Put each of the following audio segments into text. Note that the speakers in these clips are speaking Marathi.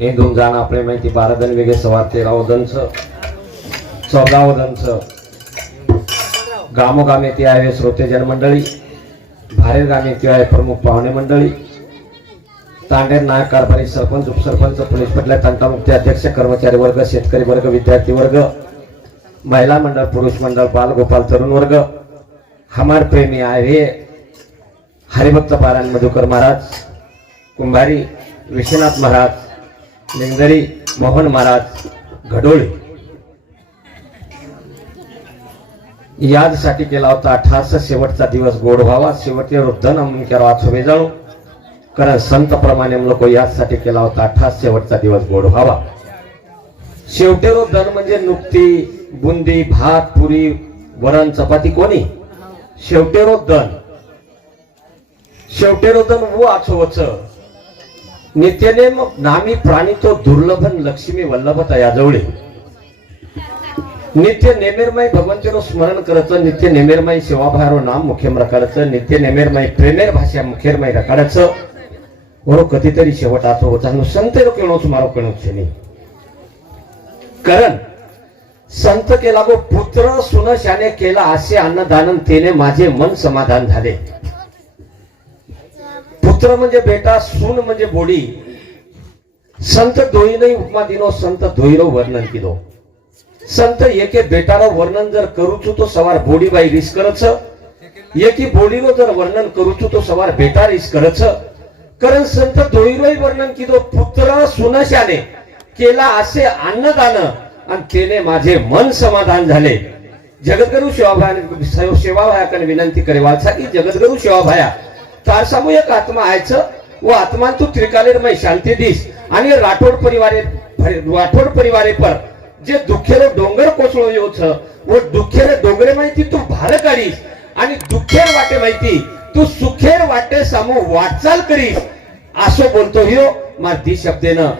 इंदून जाण आपले माहिती 12 दन वेगळे सवा 13 दनच 14 दनच गामोगाम येथे आहे श्रोते जनमंडळी, बाहेर गामी येथे आहे प्रमुख पाहुणे मंडळी, तांडेर नायक कारभारी सरपंच उपसरपंच पोलीस पटल्या तंटामुक्ती अध्यक्ष कर्मचारी वर्ग शेतकरी वर्ग विद्यार्थी वर्ग महिला मंडळ पुरुष मंडळ बाल गोपाल तरुण वर्ग हमार प्रेमी आहे हरिभक्त पारायण मधुकर महाराज कुंभारी विश्वनाथ महाराज लिंगदरी मोहन महाराज घडोळी यादसाठी केला होता 18 शेवटचा दिवस गोड व्हावा शेवटचे रुद्धन अमून करावा छवे जाणू कारण संत प्रमाणे लोक यासाठी केला होता 18 शेवटचा दिवस गोड व्हावा शेवटे रुद्धन म्हणजे नुकती बुंदी भात पुरी वरण चपाती कोणी शेवटे रुद्धन वो आछोवच नित्यनेम नामी प्राणी तो दुर्लभन लक्ष्मी वल्लभता याजवळे नित्य नेमेरमय भगवंतीनो स्मरण करायचं नित्य नेमेरमय सेवाभारो नाम मुखेम रकाडायचं नित्य नेमेरमय प्रेमेर भाषा मुखेरमय रकाडायचं वरो कधीतरी शेवट आतो होता संत केळोच मारो केळोच नाही कारण संत केला गो पुत्र सुनशाने केला असे अन्नदान तेने माझे मन समाधान झाले पुत्र म्हणजे बेटा सून म्हणजे बोडी संत दोईनही उपमा दिनो संत दोईरो वर्णन किदो संत एके बेटारो वर्णन जर करूचो तो सवार बोडी बाई रिस करच एकी बोडीरो जर वर्णन करूचो तो सवार बेटा रिस करच कारण संत दोईरोही वर्णन किदो पुत्र सुनशाने केला असे अन्नदान आणि तेने माझे मन समाधान झाले जगद्गुरु सेवाभायाकडे विनंती करे वाचा की जगद्गुरु सेवाभाया तार सामूहिक आत्मा आयचं व आत्मा तू त्रिकालेरमय शांती दिस आणि राठोड परिवारे पर जे दुखेर डोंगर कोसळो येऊच व दुखेर डोंगरे माहिती तू भार काढीस आणि दुखेर वाटे माहिती तू सुखेर वाटे सामो वाटचाल करीस असो बोलतो ह्यो माती शब्देनं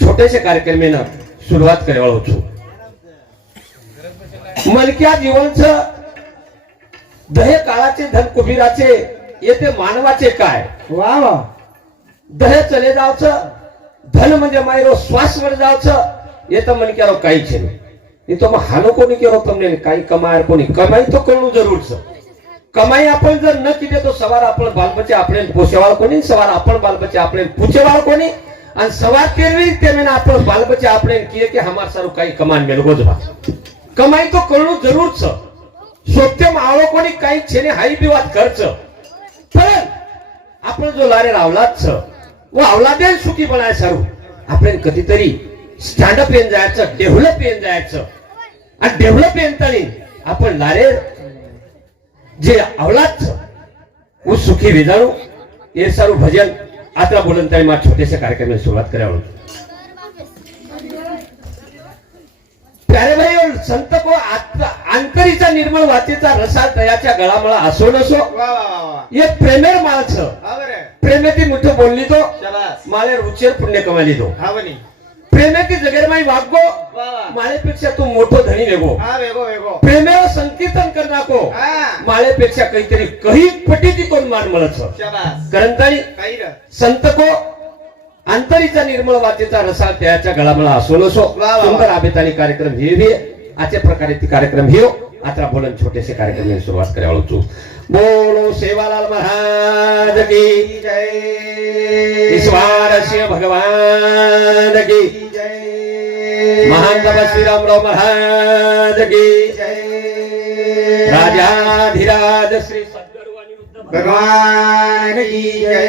छोटेसे कार्यक्रमेनं सुरुवात करायला होतो मलक्या जीवनच दहे काळाचे धन कुबीराचे येथे मानवाचे काय वा वा दहे चले जावच धन म्हणजे मायरो श्वास वर जावच येतं मनक्यारो काहीच नाही तो मग हानो कोणी केलो तुमने काही कमाय कोणी कमाई तो करणं जरूरच कमाई आपण जर न केली तो सवार आपण बालबच्चे आपले पोसेवाळ कोणी सवार आपण बालबच्चे आपले पूछेवाळ कोणी आणि सवार तेरवी ते मैंने आपण बालबच्चे आपले किए कि हमार सारू काही कमान मेल गोजबा कमाई तो करणं जरूरच सोत्य मावळो कोणी काही छेने हाई बिवाद खर्च पण आपण जो लारे रावलाच व अवलादे सुखी बनाय सारू आपण कधीतरी स्टँडअप येऊन जायचं डेव्हलप येऊन जायचं आणि डेव्हलप येऊन तरी आपण लारे जे अवलाच वो सुखी विजाणू ये सारू भजन आता बोलून तरी मला छोटेशा कार्यक्रमाला सुरुवात करावं प्यारे भाई और संत को अंतरीचा निर्मळ वाचेचा रसा तयाच्या गळामळा असो नसो ये प्रेमेर माळच प्रेमेती मुठं बोलली तो माळे रुचेर पुण्य कमाली तो प्रेमेती जगेरमाई वागो माळेपेक्षा तू मोठो धनी वेगो प्रेमेवर संकीर्तन करनाको माळेपेक्षा काहीतरी काही पटीती कोण मान मळच कारण तरी संत को अंतरीचा निर्मळ वाचेचा रसा त्याच्या गळामळा असो नसो सुंदर आबेतानी कार्यक्रम हे अशा प्रकारे ती कार्यक्रम हे आता बोलन छोटेसे कार्यक्रम सुरुवात करायला होतो बोलो सेवालाल महाराज की जय ईश्वर शिव भगवान की जय महान तपस्वी रामराव महाराज की जय राजाधिराज श्री भगवान की जय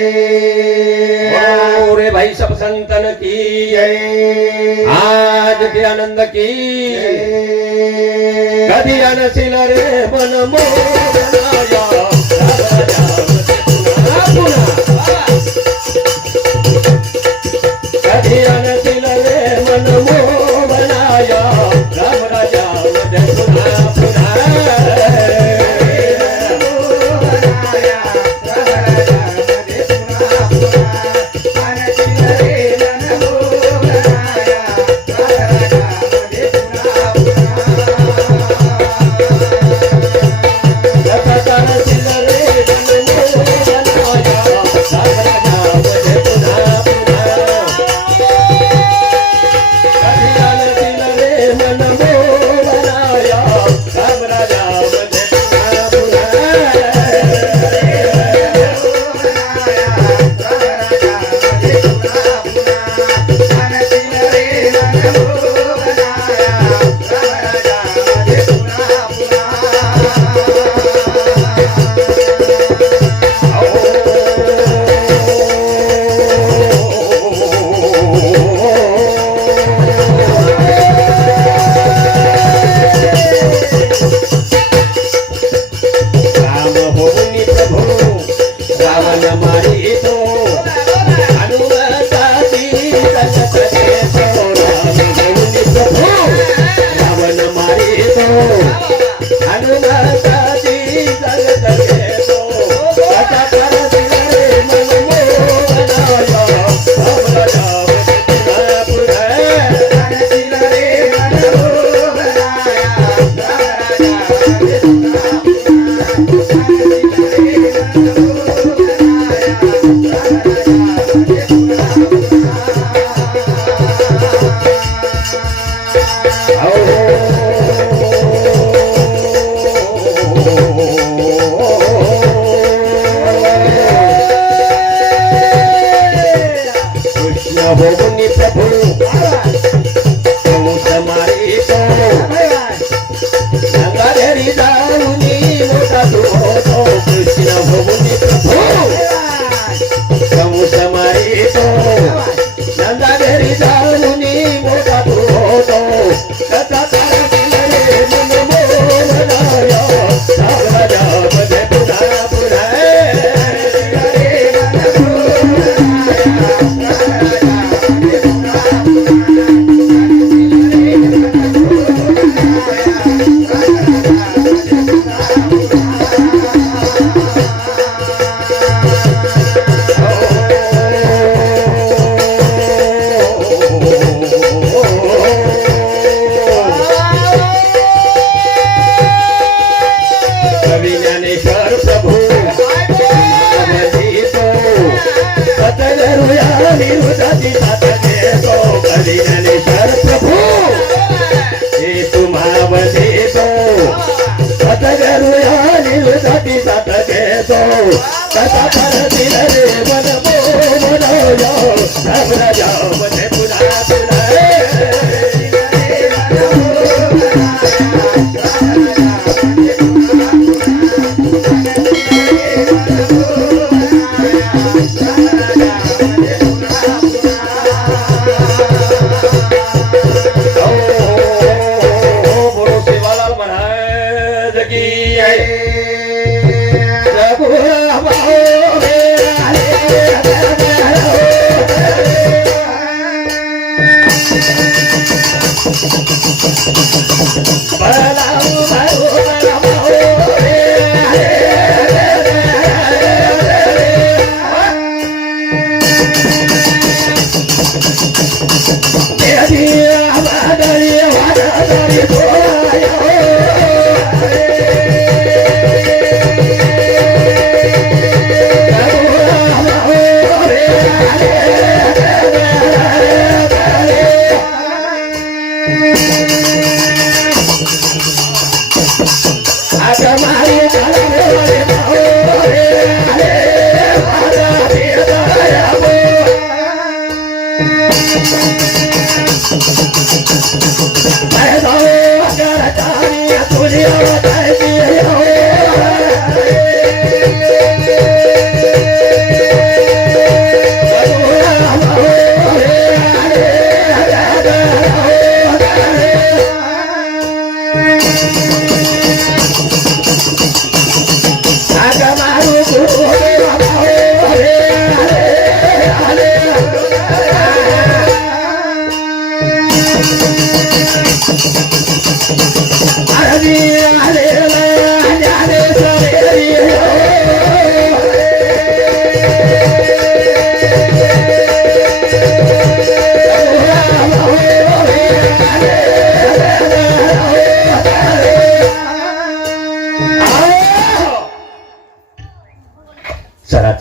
रे भाई सब संतन की जय आज के आनंद की कधी अनसिल रे मन मोहनाया कधी अनसिल रे मन मोहनाया राम राजा पुन्हा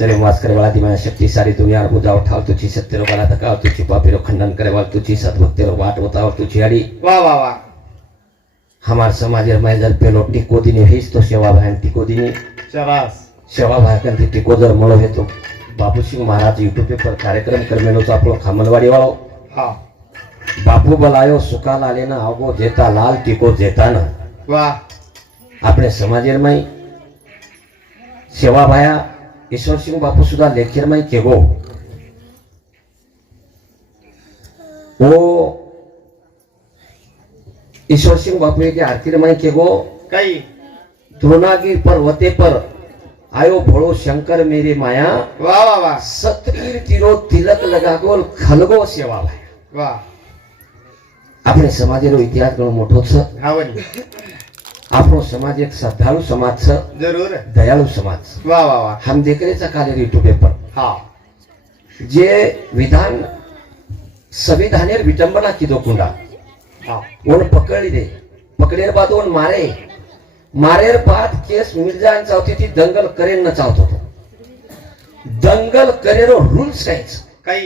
चरे वास करे वाला दिमाग शक्तिशाली दुनिया बुझाओ ठाव तुझी सत्य वाला तकाव तुझी पापी खंडन करे वाला तुझी सद्भक्ति वाट बताओ तुझी अड़ी वाह वाह वाह हमार समाज में जल पेलो टिको दिनी हेच तो सेवा भाई टिको दिनी शाबाश सेवा भाई कंती टिको जर मळो हे तो बापू सिंह महाराज यूट्यूब पर कार्यक्रम करमेलो तो आपलो खामलवाड़ी वालो हाँ बापू बोलायो सुका लालेना आवगो जेता लाल टिको जेता ना वाह अपने समाज में सेवा भाया ईश्वर सिंह बापू सुधा लेक्चर में केगो वो ईश्वर सिंह बापू के आरती में केगो कई द्रोणागिर पर्वते पर आयो भोळो शंकर मेरे माया वा वा वा सतवीर तिरो तिलक लगागोल खलगो सेवा भाई वा આપણે સમાજનો ઇતિહાસ ઘણો મોટો છે હા વળી આપણો સમાજ એક શ્રદ્ધાળુ સમાજ છે જરૂર દયાળુ સમાજ છે વા વા વા हम देख रहे थे काले यूट्यूब पर હા जे विधान संविधानेर विटंबना कीधो कुंडा હા ओन पकड़ी दे पकड़ेर बाद ओन मारे मारेर बाद केस मिर्जा चाहती थी दंगल करे न चाहतो तो दंगल करेरो रूल्स काय કઈ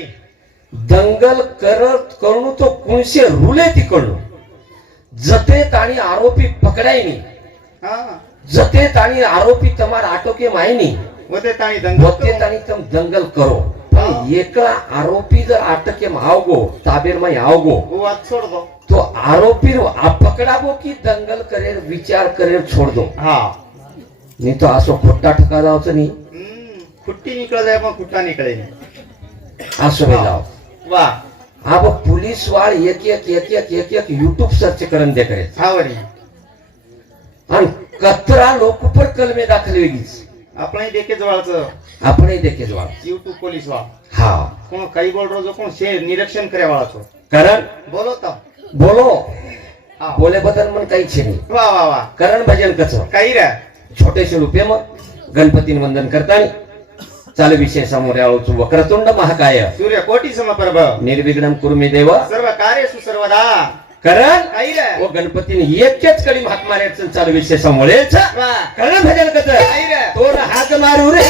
दंगल करणं तो कोणशे रुले ती करणं जते ताणी आरोपी पकडाय नाही હા जते ताणी आरोपी તમારા આટોકે માય નહીં વતે તાણી દંગલ वते ताणी तम दंगल करो पण एकला आरोपी जर आटकेમાં आवगो ताबेરમાં आवगो હું વાત છોડ દો तो आरोपी आ पकडावो की दंगल करेर विचार करेर छोड़ दो હા नहीं तो आसो खोटा ठका जावचं नहीं ખુટ્ટી નીકળે જાય પણ ખુટ્ટા નીકળે નહીં आसो में जाओ વા अब पुलिस वाळ एक यूट्यूब सर्च करून दे करे હા વળી आणि कतरा लोक पर कलमे दाखल वेगळीच આપણે દેખે જવાળचं आपणही देखे जवाब યુટ્યુબ પોલીસ વાળા हा કોણ કઈ બોલ રહ્યો છો કોણ છે નિરીક્ષણ કર્યા વાળા છો करण બોલો તમ बोलो હા बोले बदल मन काही छे नाही વા વા વા करण भजन कच કઈ રે छोटेशे रुपये मग गणपती वंदन करताना चालू विषय समोर यावचो वक्रतुंड महाकाय સૂર્ય કોટી સમપ્રભ निर्विघ्नं कुरु मे देव સર્વ કાર્યેષુ સર્વદા करण કઈ રે वो गणपतीने एकच कडी हाक मारायचं चालू विषय समोर यायचं વા करण भजन कच કઈ રે तोर हाक मारू रे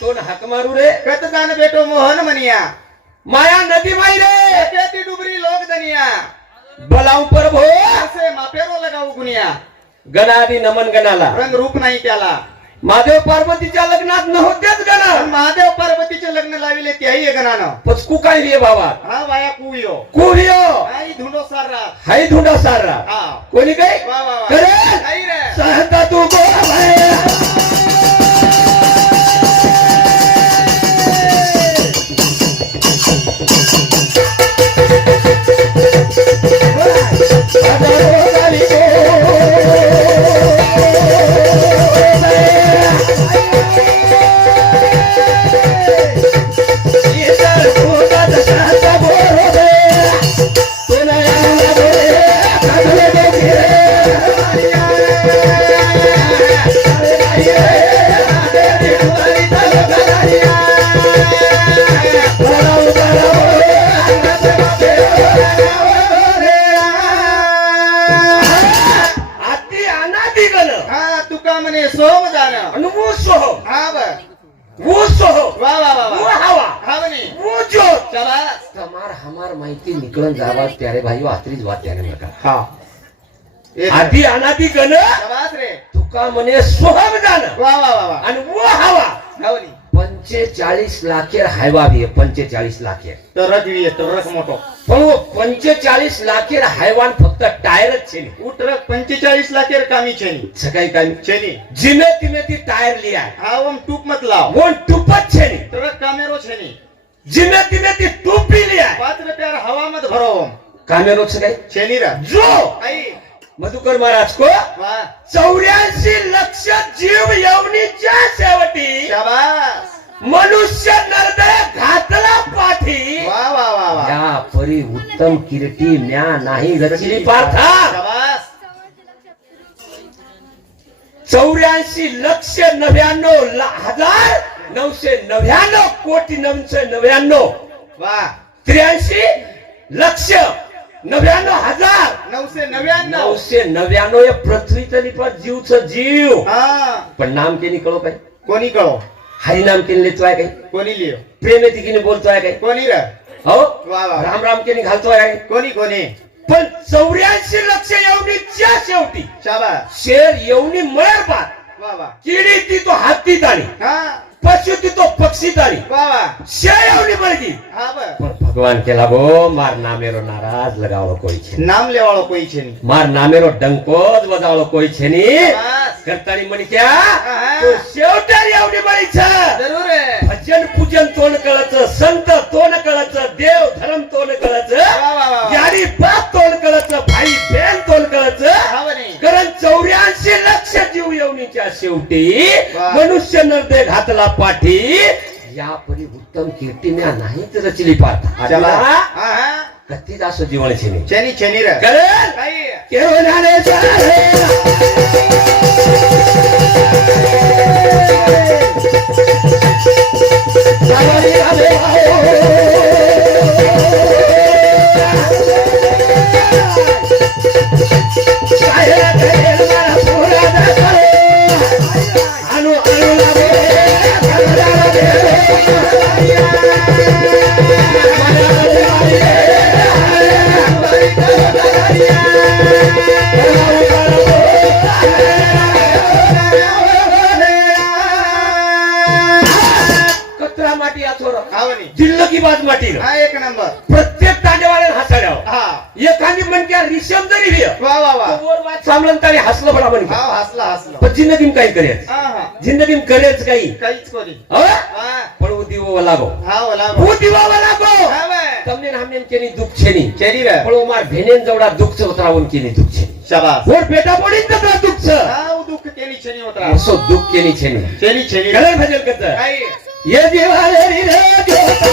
तोर हाक मारू रे કતદાન બેટો મોહન મનિયા माया नदी माई रे કેતી ડુબરી લોક દનિયા बलाऊ पर भो असे मापेरो लगाऊ गुनिया गणादी नमन गणाला रंग रूप नाही त्याला महादेव पार्वतीच्या लग्नात न होतेच गणा पण महादेव पार्वतीचे लग्न लाविले त्याही गणानं पचकू काय रे बाबा हा वाया कुवियो कुरियो आई धुंडो सारा हाय धुंडा सारा हा कोणी काय वा वा वा करे आई रे सहता तू गोरा भाई हा तुका म्हणे सोम जाण हा बर वा वा वा वा हा म्हणे चला हमार हमार माहिती निकलन जावा त्यारे भाई वात्रीच वाद त्याने नका हा आधी अनादी गण शबास रे तुका म्हणे सोहम जाण वा वा वा वा आणि वो हवा गावली 45 लाखेर हायवा बी 45 लाखेर टरक विये टरक मोठो पण वो 45 लाखेर हायवान फक्त टायरच छे नी उटरक 45 लाखेर कामी छेनी सकाळी काय छेनी जिने तिने ती टायर लिया हा ओम टूप मत लाव वो टुपच छे नी टरक कामेरो छेनी जिने तिने ती टूप भी लिया 5 रुपयार हवा मत भरो ओम कामेरो छे छेनी रा जो आई मधुकर महाराज को वा 84 लक्ष जीव यवनीच्या शेवटी शाबास मनुष्य नरदय घातला पाठी वा वा वा वा या परी उत्तम कीर्ती म्या नाही रचली पार्था शाबास 84,99,999 कोटी 999 वा 83 लक्ष 99,000 999 या पृथ्वी तरी पण जीवच जीव हा पण नाम के निकलो काय कोणी कळो हरी नाम के लिहितोय काय कोणी लियो प्रेम तिकीने बोलतोय काय कोणी रे हो वा वा राम राम के घालतोय काय कोणी कोणी पण 84 लक्ष येवणीच्या शेवटी शाबास शेर येवणी मळर पात वा वा किडी ती तो हाती ताणी हा पशु ती तो पक्षी ताणी वा वा शेर येवणी मळगी हा बर पण ભગવાન કે લાગો માર નામેરો નારાજ લગાવડો કોઈ છે નામ લેવાળો કોઈ છે નહીં માર નામેરો ડંકો જ વગાવડો કોઈ છે ની બસ. કરતાની મણી ક્યાં હા. તો शेवटारी आवडी मळी छ जरूर आहे भजन पूजन तोंड कळच संत तोंड कळच देव धर्म तोंड कळच वा, वा, वा, वा. ज्ञानी बाप तोंड कळच भाई बहीण तोंड कळच हा म्हणे. कारण 84 लक्ष जीव येवणीच्या शेवटी वा. मनुष्य नरदे घातला पाठी या परी उत्तम कीर्तीने नाहीच रचली पाहता चला. आजला हा, हा. कधीच असं जीवन छिने चनी चनी रे कळलं काही केवढ्याने चाले सावरी आले अनु अनु लावे कचरा माटी आथोर हा म्हणे. जिल्लकी बाज माटी हा एक नंबर प्रत्येक तांडेवाल्यानं हसाड्यावर हा एखादी म्हणत्या रिशम जरी लिह वा वा वा वर वाच सामलन तारी हसलं बडा म्हणे हा हसला हसला पण जिंदगीम काही करेच हा हा जिंदगीम करेच काही काहीच कोणी हो? हा पण वो दिवो लागो हा बोला वो दिवो लागो हा बाय તમને નામને કેની દુખ છે ની चनी रे પણ માર ભેનેન જવડા દુખ છે ઉતરાવન કેની દુખ છે शाबास ઓર બેટા પડીન તતરા દુખ છે हा दुःख केली चनी होता ઓસો દુખ કેની છે ની चनी चनी કરે ભજન કરતા काही ये दिवाले रे जोता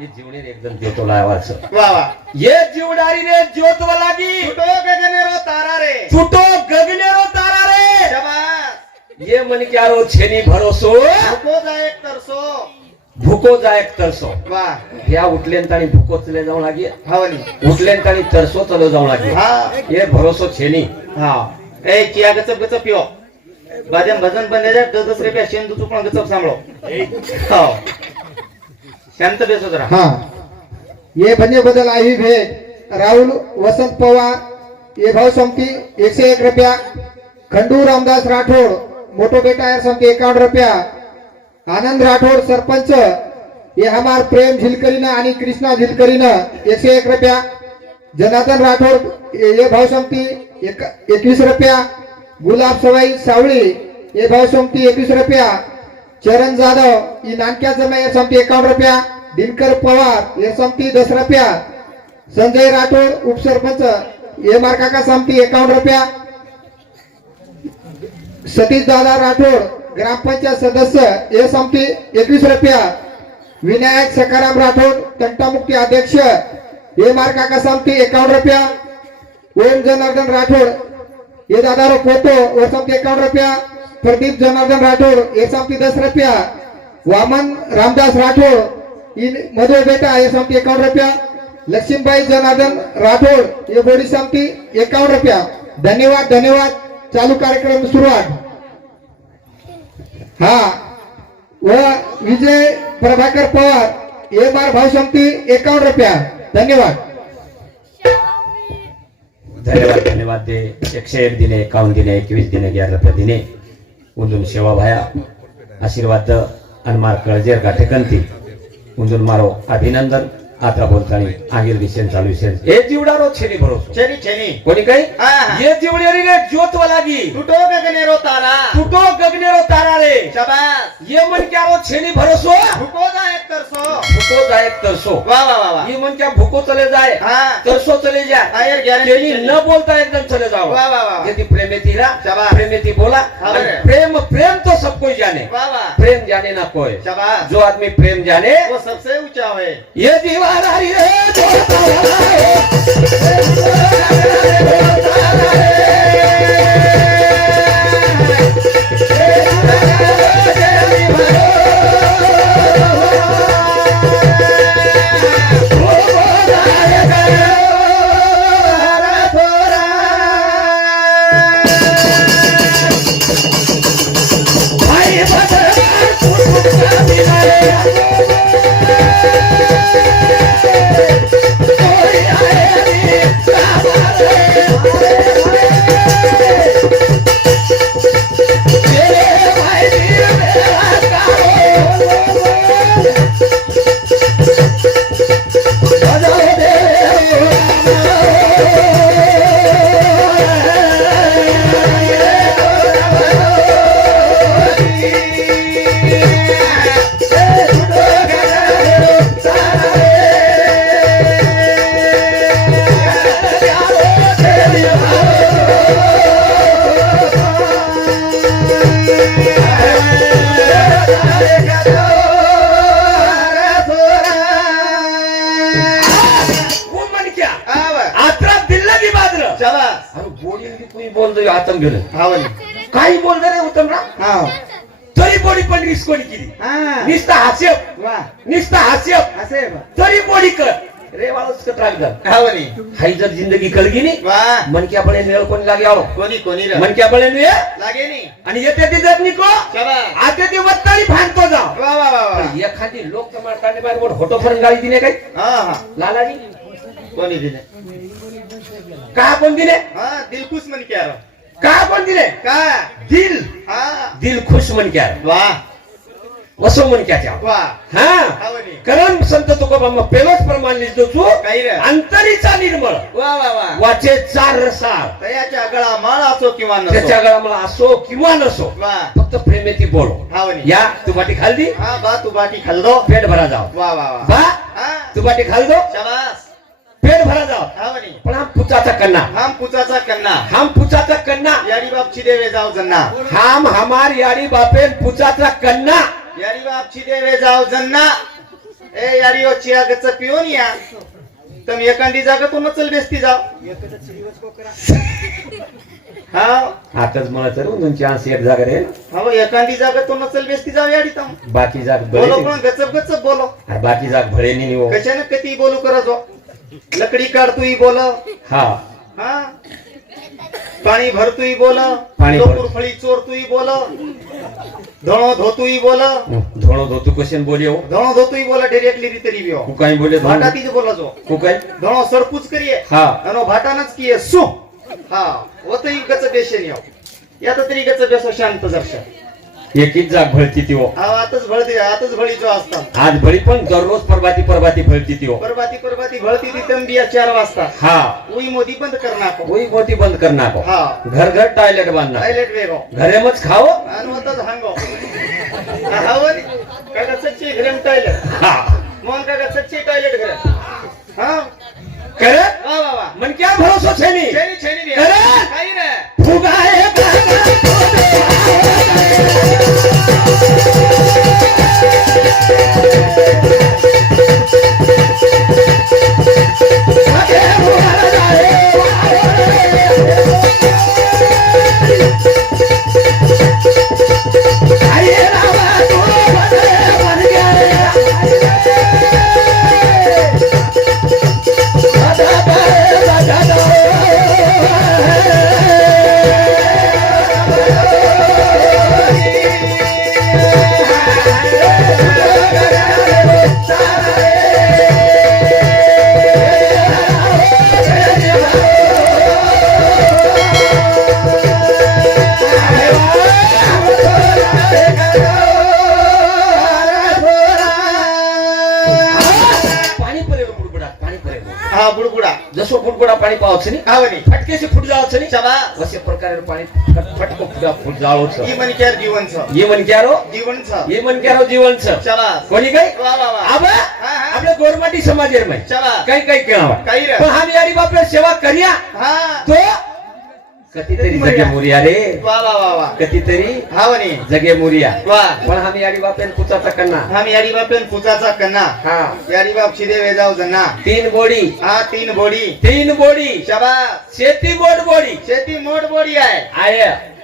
ये जीवने एकदम जोतो लावा छ वा वा ये जीवडारी रे जोतवा लागी छुटो गगनेरो तारा रे छूटो गगनेरो तारा रे शाबास ये मन क्यारो छेनी भरोसो नको जाय तरसो भूको जायक तरसो वा या उठलेन ताणी भूको चले जाऊ लागी हवनी उठलेन ताणी तरसो चलो जाऊ लागी हा ये भरोसो छेनी हा ए चिया गचप गचप पिओ भजन भजन बंदे जा 10 रुपया शेंदू चुकण गचप सांभळो हो शांत बेसो जरा हाँ ये बने बदल आई भेंट राहुल वसंत पवार ये भाव समती 101 रुपया खंडू रामदास राठोड मोटो बेटा यार समती 51 रुपया आनंद राठोड सरपंच ये हमार प्रेम झिलकरीना आणि कृष्णा झिलकरीना 101 रुपया जनार्दन राठोड ये भाव समती 21 रुपया गुलाब सवाई सावळी ये भाव समती 21 रुपया चरण जाधव ये नानक्या जमा ये समती 51 रुपया दिनकर पवार ये समती 10 रुपया संजय राठोड उपसरपंच ये मार्का का समती 51 रुपया सतीश दादा राठोड ग्रामपंचायत सदस्य ये समती 21 रुपया विनायक सकाराम राठोड तंटामुक्ती अध्यक्ष ये मार्का का समती 51 रुपया ओम जनार्दन राठोड ये दादा रो पोतो वो समती 51 रुपया प्रदीप जनार्दन राठोड ये समती 10 रुपया वामन रामदास राठोड इन मधुर बेटा ये समती 51 रुपया लक्ष्मीबाई जनार्दन राठोड ये बोडी समती 51 रुपया धन्यवाद धन्यवाद चालू कार्यक्रम सुरुवात हा व विजय प्रभाकर पवार ये बार भाव समती 51 रुपया धन्यवाद धन्यवाद धन्यवाद दे 101 दिने 51 दिने 21 दिने 11 रुपये दिने उंदून सेवा भाया आशीर्वाद अनमार कळजेर गाठे कंती उंदून मारो अभिनंदन आता बोलतानी आगीर विषय चालू विषय ए जीवडारो छेनी भरोसो छेनी छेनी कोणी काही हाँ। ये जीवडेरी रे ज्योतवा लागी टूटो गगनेरो तारा टूटो गगनेरो तारा रे शाबाश ये मन क्या रो छेनी भरोसो भूको जाए तरसो भूको जाए तरसो वाह वाह वाह वाह ये मन क्या भूको चले जाए हाँ। तरसो चले जाए हाँ यार, guarantee केली चली। न बोलता एकदम चले जाओ वाह वाह वाह यदि प्रेमेती रहा शाबाश। प्रेमेती बोला हाँ। और प्रेम प्रेम तो सब कोई जाने वाह वाह प्रेम जाने ना कोई शाबाश जो आदमी प्रेम जाने वो सबसे ऊंचा है ये दीवाना रे बोलता है आतम गेलं काही बोलतो रे उत्तम राव तरी बोडी पण रिस्कोनी केली निस्ता हास्य निस्ता हास्य तरी बोडी कर रे वाळूच कत रागदा हाई जर जिंदगी कळगी नी मन क्या बळे नेळ कोणी लागे आवो कोणी कोणी मन क्या बळे ने लागे नी आणि येते ते जर निको आते ते वत्ताळी भांडतो जा वाह वाह वाह एखादी लोक समारताने बाहेर वर फोटो फरन गाडी दिने काय हां हां लालाजी कोणी दिले का कोण दिले दिल खुश मन क्या का कोण दिले का दिल दिल खुश मन क्या वाह वसो मन क्या चा वाह हा कारण संत तुकोबा पेलोच प्रमाण लिहितो तू काही रे अंतरीचा निर्मळ वाह वाह वाह वाचे चार रसाळ तयाच्या गळा माळ असो किंवा नसो त्याच्या गळा मला असो किंवा नसो वाह फक्त प्रेमेती बोलो या तू बाटी खाल दी हा बा तू बाटी खाल दो पेट भरा जाओ वाह वाह वाह बा तू बाटी खाल दो शाबाश पेट भरा जाओ हावनी पण हम पुचाचा कन्ना हम पुचाचा कन्ना हम पुचाचा कन्ना यारी बापची देवे जाव जन्ना हम हमार यारी बापेन पुचाचा कन्ना यारी बापची देवे जाव जन्ना ए यारी ओ चिया गच पिऊन या तुम एखादी जागा तो नचल बेस्ती जाव हा आताच मला तर दोन चान्स एक जागा रे हा एखादी जागा तो नचल बेस्ती जाव यारी तम बाकी जाग बोलो पण गचप गचप बोलो बाकी जाग भळे नाही हो कशाने कती बोलू करा जो लकड़ी काट तू ही बोल हा हाँ पानी भर तू ही बोल पाणी भर. फळी चोर तू ही बोल धोणो धो तू ही बोल धोणो धोतू क्वेश्चन बोलियो धोणो धो तू ही बोल डायरेक्टली रितरी बियो तू काही बोले भाटा तीज बोला जो तू काय धोणो सरपूच करिये हा अनो भाटानच किये सु हा होतही गच देशेन यो यात तरी गच बेसो शांत दर्शन एकच जाग भळती ती हो हा आताच भळी जो असतात आज भळी पण दररोज परबाती भळती ती हो परबाती भळती ती तंबिया 4 वाजता हा उई मोदी बंद करना को वही मोती बंद करना को हा घर घर टॉयलेट बांधना टॉयलेट वेगो घरे मच खाओ आणि होतच हांगो हावन काका सच्ची घरम टॉयलेट हा मोहन काका सच्ची टॉयलेट घर हा करे वाह वाह वाह मन क्या भरोसा छेनी छेनी अरे! काही रे फुगाए हा बुडबुडा जसो बुडबुडा पाणी पावचं नाही हा बनी फटकेशी फुट जावचं नाही शाबास असे प्रकारे पाणी फटको फुट जाळोचं ही म्हण केर जीवन छ ये मन क्यारो जीवन छ ये मन क्यारो जीवनचं शाबास कोणी काही वा वा वा आबा हा, हा. आपल्या गोरमाटी समाजेर मै शाबास काही काही केव्हा काही रे पण आम्ही यारी बापरे सेवा करिया हा तो कधीतरी जगे मुरिया रे वा वा वा वा कधीतरी हा बनी जगे मुरिया वा पण आम्ही यारी बापेन पुचाचा कन्ना आम्ही यारी बापेन पुचाचा कन्ना हा यारी बाप शिदे वेजाव जन्ना तीन बोडी हा तीन बोडी शाबास शेती बोड बोडी शेती मोठ बोडी आहे आय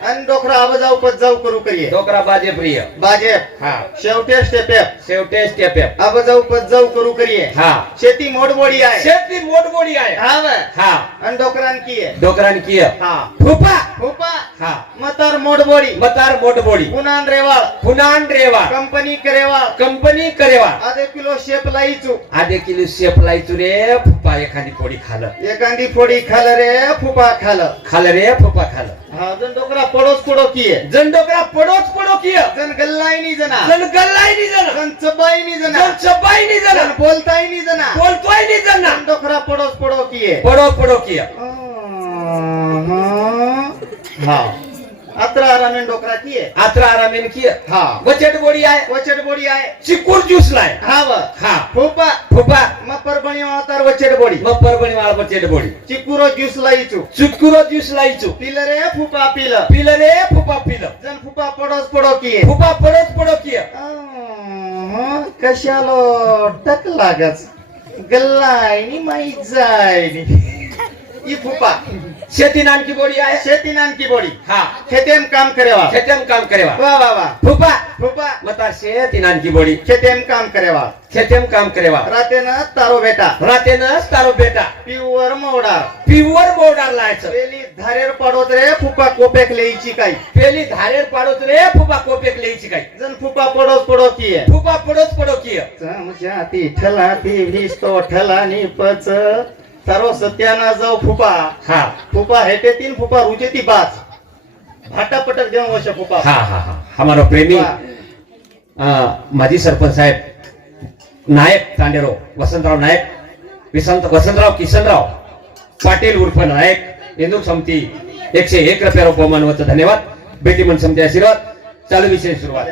अन डोकरा आवाजाव पजाव करू करिये डोकरा बाजे प्रिय बाजेप हा शेवटे स्टेपेप शेवटे स्टेप आवाजाव पजाव करू करिये हा शेती मोठ बोडी आहे शेती मोड बोडी आहे हा व हा अन डोकरान की आहे डोकरान किय हा फुपा फुपा हा मतार मोठ बोडी मतार मोड बोडी पुनान रेवाळ पुनान रेवा कंपनी करेवाळ कंपनी करेवा आधे किलो शेप लाईचू आधे किलो शेप लायचू रे फुपा एखादी पोडी खाल एखादी फोडी खाल रे फुपा खाल रे फुपा खाल हा जन डोकरा पडोस पडो की आहे जन डोकरा पडोच पडो किय जन गल्लाई नी जना जन गल्लाई नी जन जन चबाई नी जना जन चबाई नी जन जन बोलताई नी जना बोलतोय नी जन जन डोकरा पडोस पडो की आहे पडो पडो किय हा अत्रा आरामेन डोकरा की आहे आत्रा आरामेन किय हा बचट बोडी आहे वचट बोडी आहे चिकूर ज्यूस लाय हा व हा फुपा फुपा मग परभणी वाळतार वचट बोडी मग परभणी वाळ बचट बोडी चिकुरो ज्यूस लाईचू चिकुरो ज्यूस लायचू पिल रे फुपा पिल पिल रे फुपा पिल जन फुपा पडोस पडो की आहे फुपा पडोच पडो किय कशालो टक लागच गल्लायनी माई जायनी ई फुपा शेती नानकी बोडी आहे शेती नानकी बोडी हा खेतेम काम करेवा खेतेम काम करेवा वा वा वा फुपा फुपा मता शेती नानकी बोडी खेतेम काम करेवा खेतेम काम करेवा रातेन तारो बेटा रातेनं तारो बेटा पिवर मोडा पिवर बोर्डार लायचं पेली धारेर पडोत रे फुपा कोपेक लेईची काही पेली धारेर पाडोत रे फुपा कोपेक लेईची काय जन फुपा पडोस पडो की आहे फुपा पडोच पडो किय जाती ठला ती भिस्तो ठला नि पच तारो सत्याना जाऊ फुपा हा फुपा हेटे तीन फुपा रुचे ती बाच भाटा पटक जेवण वश फुपा हा हा हा हमारो प्रेमी माजी सरपंच साहेब नायक तांडेरो वसंतराव नायक वसंतराव किसनराव पाटील उर्फ नायक हिंदू समिती 101 रुपया बहुमान होतं धन्यवाद बेटी मन समिती आशीर्वाद चालू विषय सुरुवात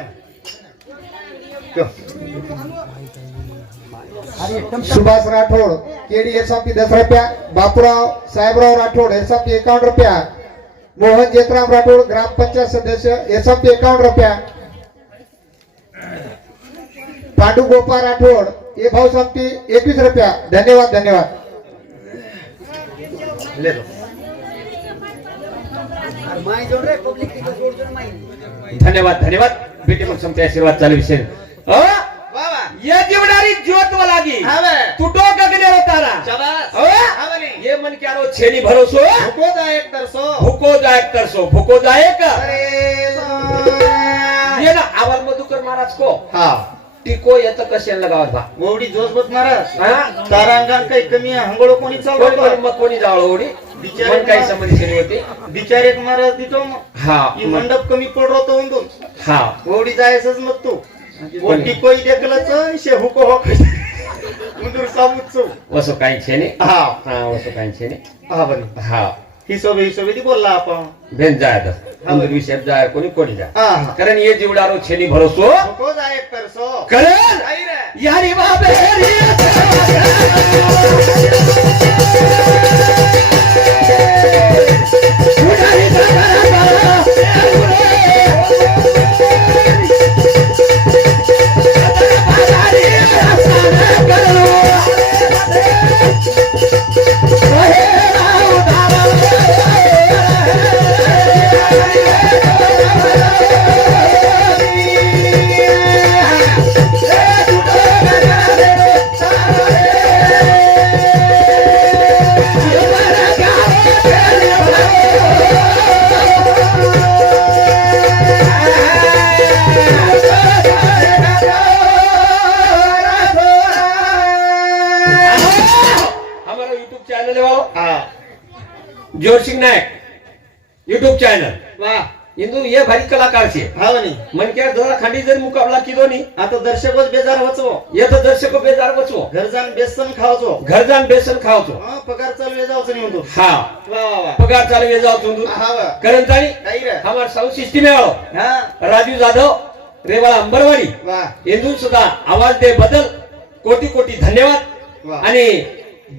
सुभाष राठोड केडी एरसापी 10 रुपया बापूराव साहेबराव राठोड एरसापी 51 रुपया मोहन जेतराम राठोड ग्राम पंचायत सदस्य एरसापी 51 रुपया पांडू गोपाळ राठोड ये भाव संपती 21 रुपया धन्यवाद धन्यवाद ले लो धन्यवाद धन्यवाद बेटी मन समिती आशीर्वाद चालू विषय वा वा ये जीवनारी ज्योत लागी हावे तुटो गगनेरो तारा शाबास अ? हावनी ये मन क्यारो छेनी भरोसो भुको जायक तरसो भुको जायक तरसो भुको जायक अरे ये ना आवाज मधुकर महाराज को हा टिको येतं कशाला लगावत बा गोवडी जोसबत महाराज हा? तारांगान काही कमी आहे, हंगोळो कोणी कोणी चालतो कोणी मग कोणी जावळ उडी बिचारे पण काही समस्या होती बिचार एक महाराज दितो मग हा ही मंडप कमी पडलो तो उंदून हा गोवडी जायचंच मग तू गोटी कोई देखलच शे हुको हो उंदूर साबूत वसो काही छेने हा हा वसो काही छेने हा बनी हा हिशोबे ती बोलला आपण भेन जाय अंदर विषय जाय कोणी कोणी जाय हा हा कारण ये जीवडारो छेनी भरोसो हुको जायक तरसो कारण काही रे यारी बाबे जोर सिंह नायक यूट्यूब चॅनल वा इंदू ये भारी कलाकार છે हा म्हणे मन કે જરા ખંડી જર મુકાબલા કીધો ની आता दर्शकच बेजार व्हायचो ये तो दर्शको बेजार बचवो घर जाऊन बेसन खावाचो घर जाण बेसन खावतो हा पगार चालू जाऊच नाही म्हणतो हा वा वा वा पगार चालू ये जाओ तुंदू हा वा करंताणी काही रे हमार साउंड सिस्टम आहे हा राजू जाधव रेवाळा अंबरवाडी वा इंदून सुद्धा आवाज दे बदल कोटी कोटी धन्यवाद वा. आणि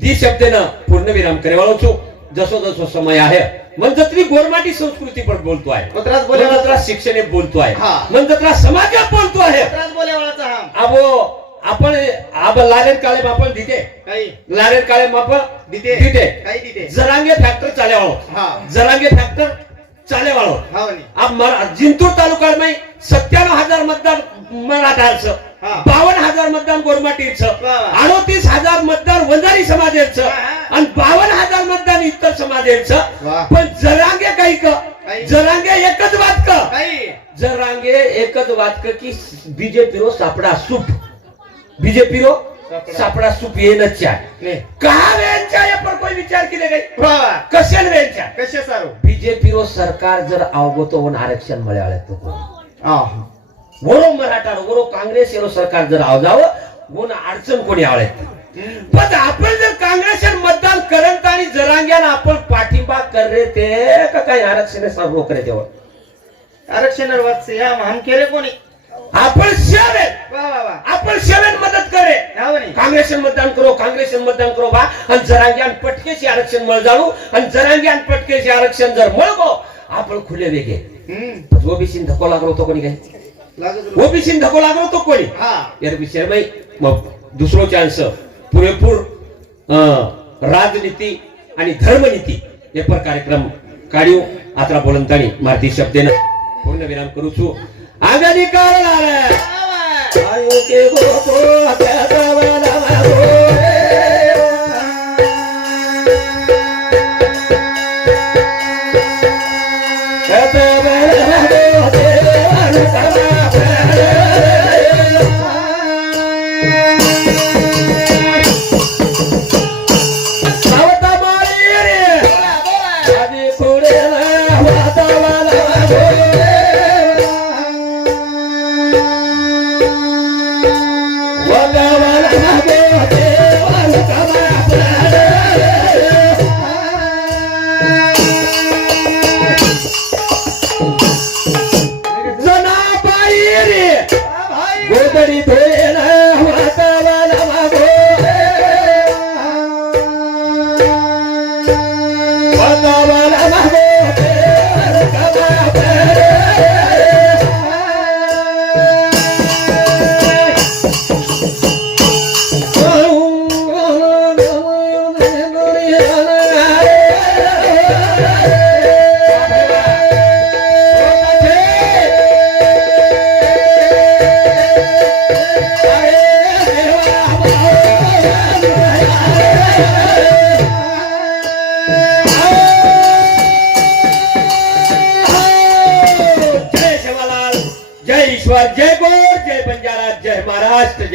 दी शब्देनं पूर्णविराम करेवाळो छो जसो जसो समय आहे मंजत्री गोरमाटी संस्कृती पर बोलतो आहे पत्रास बोले मंजत्रा शिक्षणे बोलतो आहे हा. मंजत्रा समाजात बोलतो आहे पत्रास बोले वाळाचा हा अबो आपण अब लारेर काळे आपण दिते काही लारेर काळे आपण दिते दिते काही दिते जरांगे फॅक्टर चाले वाळो हा जरांगे फॅक्टर चाले वाळो हा म्हणे अब जिंतूर तालुका में 97,000 मतदान मराठाच हा. 52,000 मतदान गोरमाटीच वा. 38,000 मतदान वंजारी समाजेच हा. आणि 52,000 मतदान इतर समाजेच वा. पण जरांगे काही क काही. जरांगे एकच बात क काही जरांगे एकच बात क की बीजेपी रो सापडा सूप बीजेपी रो सापडा सूप ये न चाय ने कहा वेंचा या पर कोई विचार केले गई वा वा कशाला वेंचा कसे सारो बीजेपी रो सरकार जर आवगतो वन आरक्षण मिळाले तो हा वरो मराठा वरो काँग्रेस येरो सरकार जर आवजाव वन अडचण कोणी आवळे पण आपण जर काँग्रेस मतदान करत आणि जरांग्यान आपण पाठिंबा करे ते का काही आरक्षण सर्व करे तेव्हा आरक्षण वाचसे या हम केरे कोणी आपण शेवे वा वा वा आपण शेवेन मदत करे हा म्हणे काँग्रेस मतदान करो बा आणि जरांग्यान पटकेशी आरक्षण मळ जाणू आणि जरांग्यान पटकेशी आरक्षण जर मळगो आपण खुले वेगे ओबीसी धक्को लागलो तो कोणी काय लागत ओबीसी धक्को लागलो तो कोणी हा यार विषय भाई मग दुसरो चान्स पुरेपूर राजनीती आणि धर्मनीती हे पर कार्यक्रम काढू आता बोलंतानी मारती शब्देनं पूर्ण विराम करू छु आगादी काळ आयो के गो आता वाला मागो गोदरी धोयला वातावाला मागो वातावाला मागो जय ईश्वर जय गौर जय बंजारा जय महाराष्ट्र